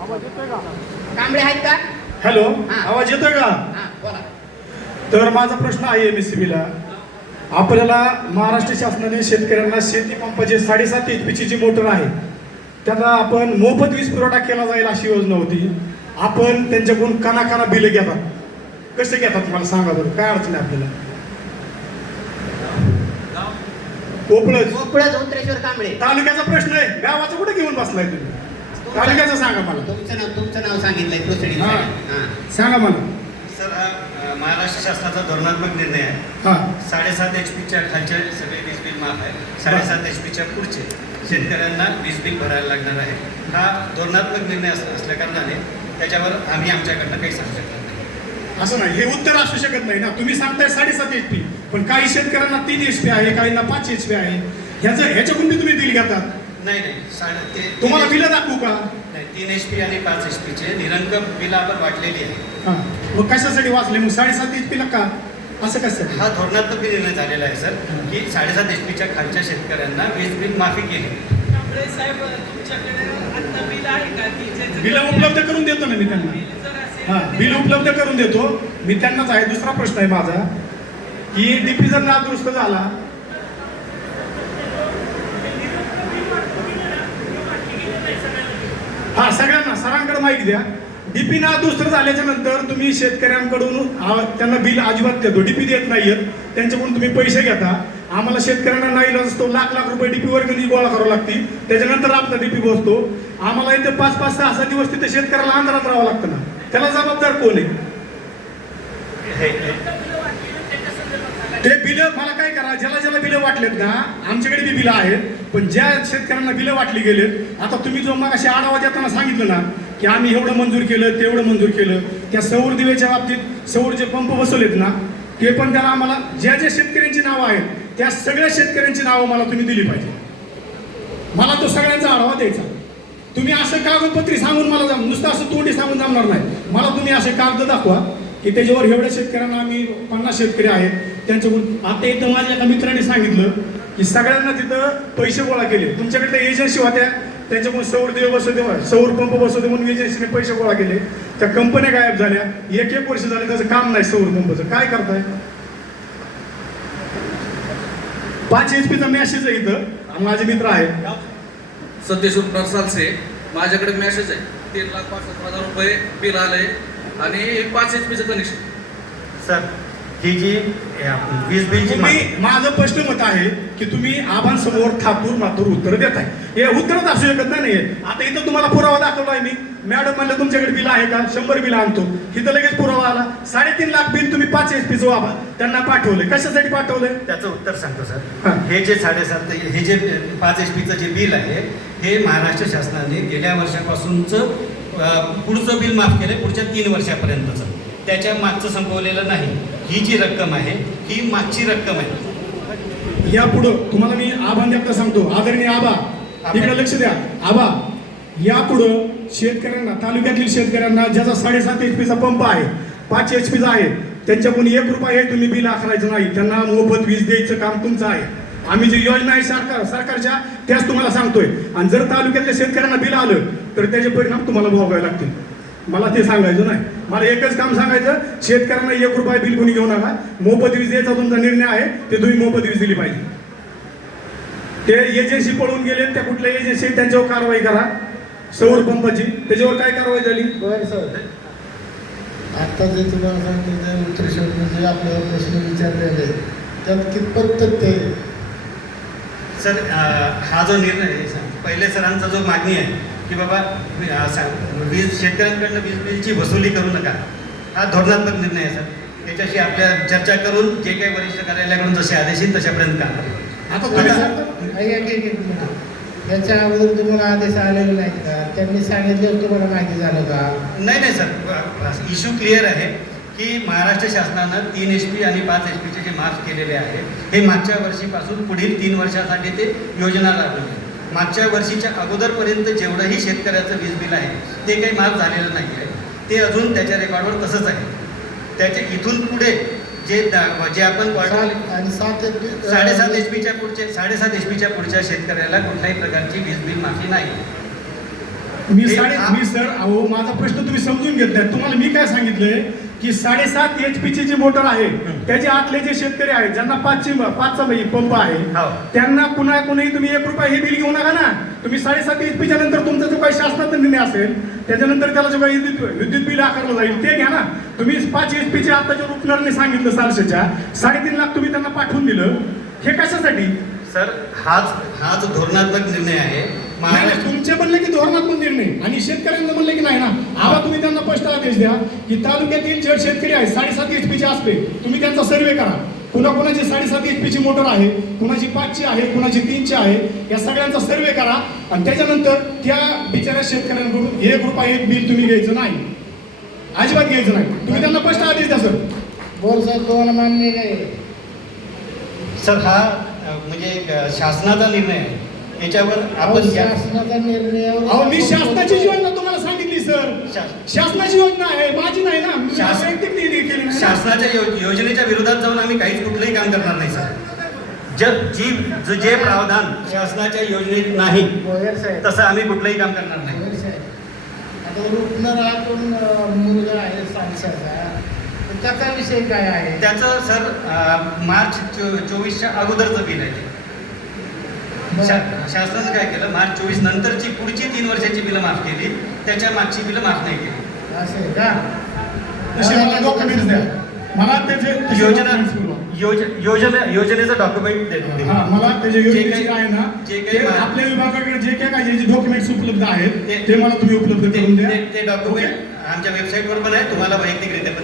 कांबळे आहेत का? हॅलो. आवाज येतोय का? हा बोला. तर माझा प्रश्न आहे एम एस ला आपल्याला महाराष्ट्र शासनाने शेतकऱ्यांना शेती पंपाचे साडेसात एच पीची जी मोटर आहे त्याला आपण मोफत वीज पुरवठा केला जाईल अशी योजना होती. आपण त्यांच्याकडून काना काना बिल घेतात. कसे घेतात मला सांगा बरं? काय अडचण आहे आपल्याला? कोपळच. कोपळच कांबळे. तालुक्याचा प्रश्न आहे. गावाचा कुठे घेऊन बसलाय तुम्ही? तालुक्याचं सांगा मला. तुमचं नाव तुमचं नाव सांगितलंय प्रोसिडिंग हा. सांगा मला. सर हा अ, महाराष्ट्र शासनाचा धोरणात्मक निर्णय आहे. हा. साडेसात एच पीच्या खालचे सगळे वीज बिल माफ आहे साडेसात एच पीच्या पुढचे शेतकऱ्यांना वीज बिल भरायला लागणार आहे. हा धोरणात्मक निर्णय अस- असल्या कारणाने त्याच्यावर आम्ही आमच्याकडनं काही सांगू शकत नाही. असं नाही. हे उत्तर असू शकत नाही ना. तुम्ही सांगताय साडेसात एच पी पण काही शेतकऱ्यांना तीन एच पी आहे काहींना पाच एच पी आहे. ह्याचं ह्याच्याकडून बी तुम्ही बिल घेतात. नाही नाही. साडे ते तुम्हाला बिल दाखवू का? नाही तीन एच पी आणि पाच एच पीचे निरंक बिल आपण वाटलेली आहे. हा. मग कशासाठी वाचले? मग साडेसात एच पीला का? असं कसं हा धोरणात्मक निर्णय झालेला आहे सर की साडेसात एच पीच्या खालच्या शेतकऱ्यांना वीज बिल माफी केली. कांबळे साहेब तुमच्याकडे आता बिल आहे का? की ज्याचं बिल उपलब्ध करून देतो ना मी त्यांना. बिल जर असेल हा तर ते- बिल उपलब्ध करून देतो. मी त्यांनाच आहे दुसरा प्रश्न आहे माझा की डीपी जर नादुरुस्त झाला. हा सगळ्यांना सरांकडे माहिती द्या. डीपी ना दुसरं झाल्याच्यानंतर तुम्ही शेतकऱ्यांकडून त्यांना बिल अजिबात देतो. डीपी देत नाहीयेत. त्यांच्याकडून तुम्ही पैसे घेता. आम्हाला शेतकऱ्यांना नाही असतो लाख लाख रुपये डीपी वर कधी गोळा करावं लागतील. त्याच्यानंतर आपला डीपी बसतो. आम्हाला इथे पाच पाच सहा सहा दिवस तिथे शेतकऱ्याला अंधारात राहावं लागतं ना. त्याला जबाबदार कोण आहे? ते बिलं मला काय करा ज्याला ज्याला बिलं वाटलेत ना आमच्याकडे बी बिलं आहेत पण ज्या शेतकऱ्यांना बिलं वाटली गेलेत आता तुम्ही जो मग असे आढावा देताना सांगितलं ना की आम्ही एवढं मंजूर केलं तेवढं मंजूर केलं त्या सौर दिवेच्या बाबतीत सौर जे पंप बसवलेत ना ते पण त्याला आम्हाला ज्या ज्या शेतकऱ्यांची नावं आहेत त्या सगळ्या शेतकऱ्यांची नावं मला तुम्ही दिली पाहिजे. मला तो सगळ्यांचा आढावा द्यायचा. तुम्ही असं कागदपत्री सांगून मला जा- नुसतं असं तोंडी सांगून जमणार नाही. मला तुम्ही असे कागद दाखवा. की त्याच्यावर एवढ्या शेतकऱ्यांना आम्ही पन्नास शेतकरी आहेत. त्यांच्याकडून आता इथं माझ्या एका मित्राने सांगितलं की सगळ्यांना तिथं पैसे गोळा केले. तुमच्याकडे एजन्सी होत्या. त्यांच्याकडून सौर देव बसवते सौर पंप बसवते म्हणून एजन्सीने पैसे गोळा केले. त्या कंपन्या गायब झाल्या. एक एक वर्ष झाले त्याचं काम नाही सौर पंपचं. काय करताय? पाच एच पीचा मॅसेज आहे इथं. माझे मित्र आहेत. सतीश प्रसादचे माझ्याकडे मॅसेज आहे. तीन लाख पाच हजार रुपये बिल आलंय. आणि एक पाच एच पीचं कनेक्शन सर ही जी हे आपण वीज बिलची माफी- माझं स्पष्ट मत आहे की तुम्ही आबांसमोर ठाकूर मातूर उत्तर देताय. हे उत्तरच असू शकत नाही आता इथं तुम्हाला पुरावा दाखवलाय मी. मॅडम म्हणलं तुमच्याकडे बिल आहे का? शंभर बिल आणतो. इथं लगेच पुरावा आला. साडेतीन लाख बिल तुम्ही पाच एच पीचं आबा त्यांना पाठवलंय. कशासाठी पाठवलंय? त्याचं उत्तर सांगतो. सर. हे जे साडेसात हे जे पाच एच पीचं जे बिल आहे हे महाराष्ट्र शासनाने गेल्या वर्षापासूनचं पुढचं बिल माफ केलं पुढच्या तीन वर्षापर्यंतचं. त्याच्या मागचं संपवलेलं नाही. ही जी रक्कम आहे ही मागची रक्कम आहे. या पुढं तुम्हाला मी एकदा सांगतो. आदरणीय आबा इकडे लक्ष द्या. आबा या पुढं शेतकऱ्यांना तालुक्यातील शेतकऱ्यांना ज्याचा साडेसात एच पीचा पंप आहे पाच एच पीचा आहे त्यांच्याकडून एक रुपया हे तुम्ही बिल आकारायचं नाही. त्यांना मोफत वीज द्यायचं काम तुमचं आहे. आम्ही जी योजना आहे सरकार सरकारच्या त्याच तुम्हाला सांगतोय. आणि जर तालुक्यातल्या शेतकऱ्यांना बिल आलं तर त्याचे परिणाम तुम्हाला भोगावे लागतील. मला ते सांगायचं नाही. मला एकच काम सांगायचं शेतकऱ्यांना एक रुपया बिल कोणी घेऊ नका. मोफत वीज द्यायचा तुमचा निर्णय आहे ते तुम्ही मोफत वीज दिली पाहिजे. ते एजन्सी पळून गेले त्या कुठल्या एजन्सी त्यांच्यावर कारवाई करा. सौर पंपाची. त्याच्यावर काय कारवाई झाली? बरं सर. आता जे तुम्हाला सांगितलं आपल्याला प्रश्न विचारलेले त्यात कितपत तथ्य सर हा जो निर्णय आहे सर, पहिले सरांचा जो मागणी आहे की बाबा वीज शेतकऱ्यांकडनं वीज बिलची वसुली करू नका हा धोरणात्मक निर्णय आहे सर. त्याच्याशी आपल्या चर्चा करून जे काही वरिष्ठ कार्यालयाकडून जसे आदेश येईल तशापर्यंत काम आता तुम्ही आता एक एक एक मिनिट याच्या अगोदर तुम्हाला आदेश आलेले नाहीत का? त्यांनी सांगितलं तुम्हाला माहिती झालं का? नाही नाही सर. इश्यू क्लिअर आहे. की महाराष्ट्र शासनानं तीन एच पी आणि पाच एच पीचे जे माफ केलेले आहे हे मागच्या वर्षीपासून पुढील तीन वर्षासाठी ते योजना राबवली मागच्या वर्षीच्या अगोदरपर्यंत जेवढंही शेतकऱ्याचं वीज बिल आहे ते काही माफ झालेलं नाही आहे. ते अजून त्याच्या रेकॉर्डवर तसंच आहे. त्याच्या इथून पुढे जे जे आपण आणि सात साडेसात एच पीच्या पुढचे साडेसात एच पीच्या पुढच्या शेतकऱ्याला कुठल्याही प्रकारची वीज बिल माफी नाही. मी साडे मी सर अहो माझा प्रश्न तुम्ही समजून घेत नाही तुम्हाला मी काय सांगितलंय की साडेसात एच पी ची जी मोटर आहे त्याच्या आतले जे शेतकरी आहेत ज्यांना पाचची पाचचा पंप आहे हो. त्यांना पुन्हा कुणीही तुम्ही एक रुपया हे बिल घेऊ नका ना. तुम्ही साडेसात एच पीच्या नंतर तुमचा जो काही शासनाचा निर्णय असेल त्याच्यानंतर त्याला जो काही विद्युत विद्युत बिल आकारलं जाईल ते घ्या ना. तुम्ही पाच एच पीचे आताच्या रुपनरने सांगितलं सारशेच्या साडेतीन लाख तुम्ही त्यांना पाठवून दिलं. हे कशासाठी? सर हाच हाच धोरणात्मक निर्णय आहे. नाही, तुमचे म्हणले की धोरणात्मक निर्णय. आणि शेतकऱ्यांना म्हणले की नाही ना. आवा तुम्ही त्यांना स्पष्ट आदेश द्या की तालुक्यातील जे शेतकरी आहेत साडेसात एच पीचे असते तुम्ही त्यांचा सर्वे करा. कुणा कुणाची साडेसात एच पीची मोटर आहे कुणाची पाचची आहे कुणाची तीनची आहे या सगळ्यांचा सर्वे करा. आणि त्याच्यानंतर त्या बिचाऱ्या शेतकऱ्यांकडून एक रुपया एक बिल तुम्ही घ्यायचं नाही. अजिबात घ्यायचं नाही. तुम्ही त्यांना स्पष्ट आदेश द्या सर. बोल साहेब तुम्हाला मान्य सर हा म्हणजे शासनाचा निर्णय आहे. याच्यावर आपण या- शासनाचा अहो मी शासनाची योजना तुम्हाला सांगितली सर. शा- शासनाची योजना आहे माझी नाही ना. मी शासन- वैयक्तिक निर्णय केली नाही ना. शासनाच्या यो- योजनेच्या विरोधात जाऊन आम्ही काहीच कुठलंही काम करणार नाही सर. ज- जी ज- जे प्रावधान शासनाच्या योजनेत नाही साहेब. तसं आम्ही कुठलंही काम करणार नाही. साहेब. आता रुपनर हा कोण अं, मुलगा आहे तर त्याचा विषय काय आहे? त्याचं सर अ, मार्च चो- चोवीसच्या अगोदरचं बिल आहे ते. शा- शासनानं काय केलं? मार्च चोवीस नंतरची पुढची तीन वर्षाची बिलं माफ केली. त्याच्या मागची बिलं माफ नाही केली. का? तसे मला डॉक्युमेंट्स द्या. मला त्याचे योजना योजना योजनेचं डॉक्युमेंट देतो हा मला त्याच्या जे योजनेचे काही- काय आहे ना जे ते काही मा- आपल्या विभागाकडे जे काय काय जे डॉक्युमेंट्स उपलब्ध आहेत ते- मला तुम्ही उपलब्ध करून द्या. ते- डॉक्युमेंट आमच्या वेबसाईटवर पण आहे. तुम्हाला वैयक्तिकरित्या पण